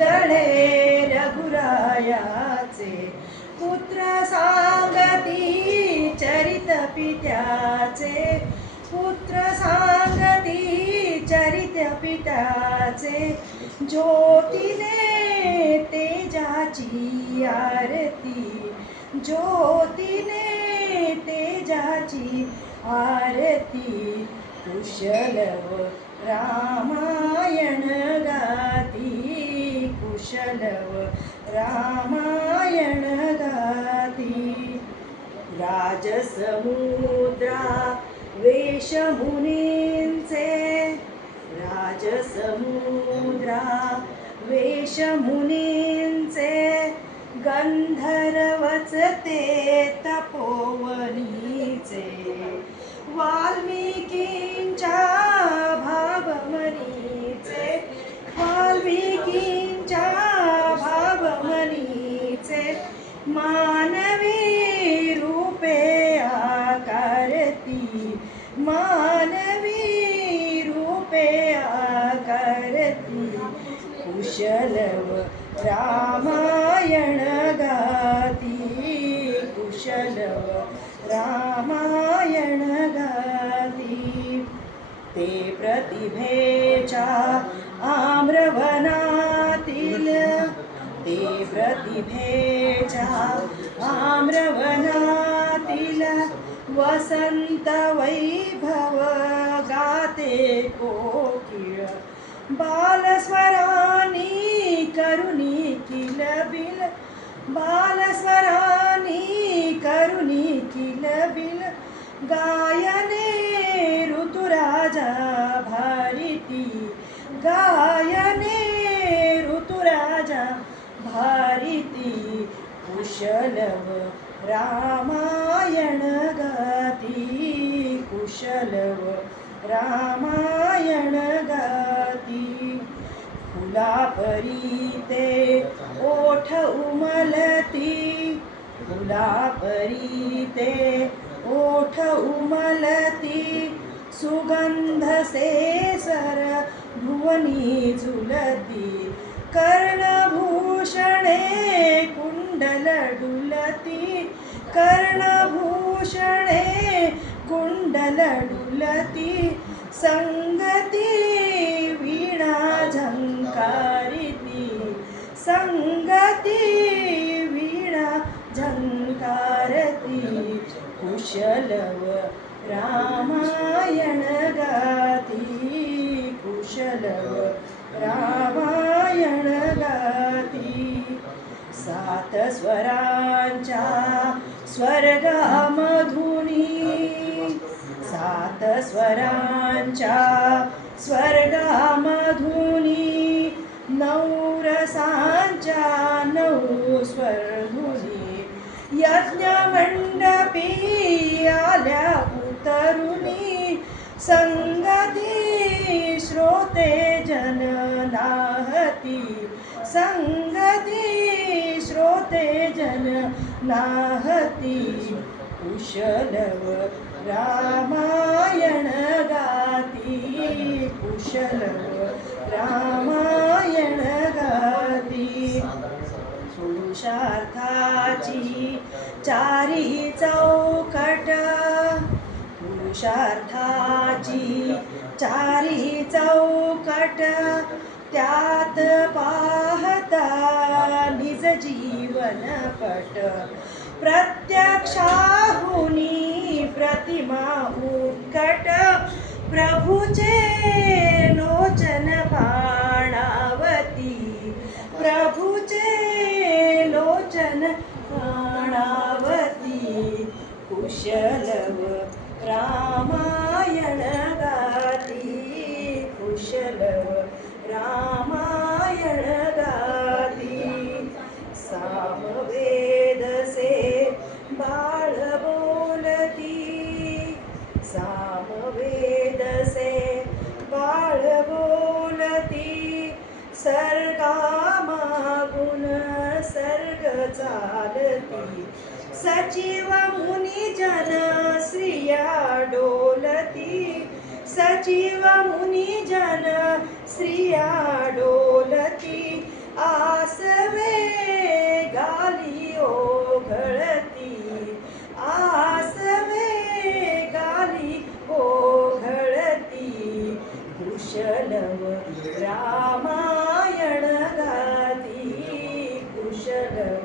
तळे रघुरायाचे पुत्र सांगती चरित पित्याचे पुत्र सांगती चरित पित्याचे ज्योतीने तेजाची आरती ज्योतीने तेजाची आरती कुशलव रामायण गाती कुशलव रामायण गाती राजसमुद्रा वेशमुनींचे राजसमुद्रा वेशमुनींचे गंधर्वच ते तपोवनीचे वाल्मिकींच्या भावमनीचे वाल्मिकींच्या भावमनीचे मानवी रूपे आकारती मानवी रूपे आकारती कुशलव रामायण गाती कुशलव रामायण गाती ते प्रतिभेच्या आम्रवनातील ते प्रतिभेच्या आम्रवनातील वसंत वैभव गाते कोकिळ बालस्वरानी करुणी किलबिल बालस्वरानी करुणी किलबिल गायने ऋतुराजा भारती गायने ऋतुराजा भारती कुशलव रामायण गाती कुशलव रामायण गाती फुलापरी ते ओठ उमलती फुलापरी ते ओठ उमलती सुगंध सेसर भुवनी झुलती कर्णभूषणे कुंडल डुलती कर्णभूषणे कुंडल डुलती संगती वीणा झंकारिती संगती वीणा झंकारती कुशलव रामायण गाती कुशलव रामायण गाती सात स्वरांच्या स्वर्गामधुनी सात स्वरांच्या स्वर्गामधुनी नऊ रसांच्या नऊ स्वरधुनी यज्ञमंडपी आल्या उतरुनी संगती श्रोते जन नाहती संगती श्रोते जन नाहती कुशलव रामायण गाती कुशलव रामायण गाती पुरुषार्थाची चारी चौकट पुरुषार्थाची चारी चौकट त्यात पाहता निज जीवनपट प्रत्यक्षाहुनी प्रतिमा उत्कट प्रभुचे लोचन पाणावती प्रभुचे लोचन पाणावती कुशलव रामायण गाती कुशलव रामायण गाती सामवेद से बाळ बोलती सामवेद से बाळ बोलती सर्गामागुण सर्ग चालती सचिव मुनिजन स्त्रिया डोलती सचिव मुनिजन स्त्रिया डोलती आसवे गाली ओघळती, आसवे गाली ओघळती, कुशलव रामायण गाती, कुशलव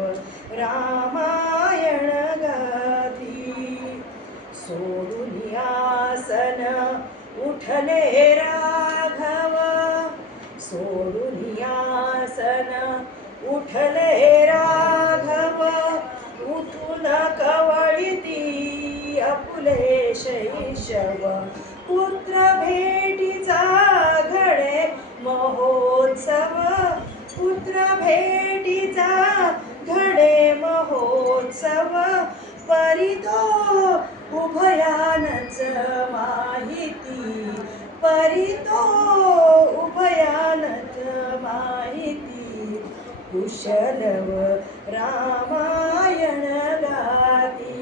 रामायण गाती. सोडून आसन उठले राघव, सोडून आसन उठले राघव, उठून कवळिती आपुले शैशव. पुत्र भेटीचा घडे महोत्सव, पुत्र भेटीचा घडे महोत्सव, परितो उभयानच माहिती, परितो उभयानच माहिती. कुशलव रामायण गाती,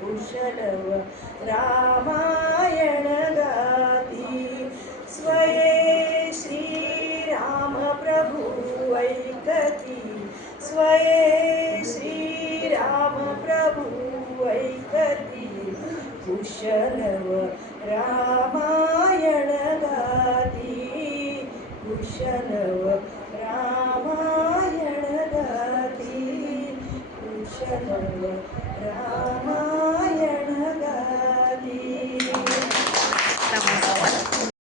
कुशलव रामायण गाती. स्वये श्रीराम प्रभु ऐकती, स्वये श्रीराम प्रभु ऐकती, कुशलव रामायण गाती, कुशलव रामायण गाती, कुशलव रामायण गाती.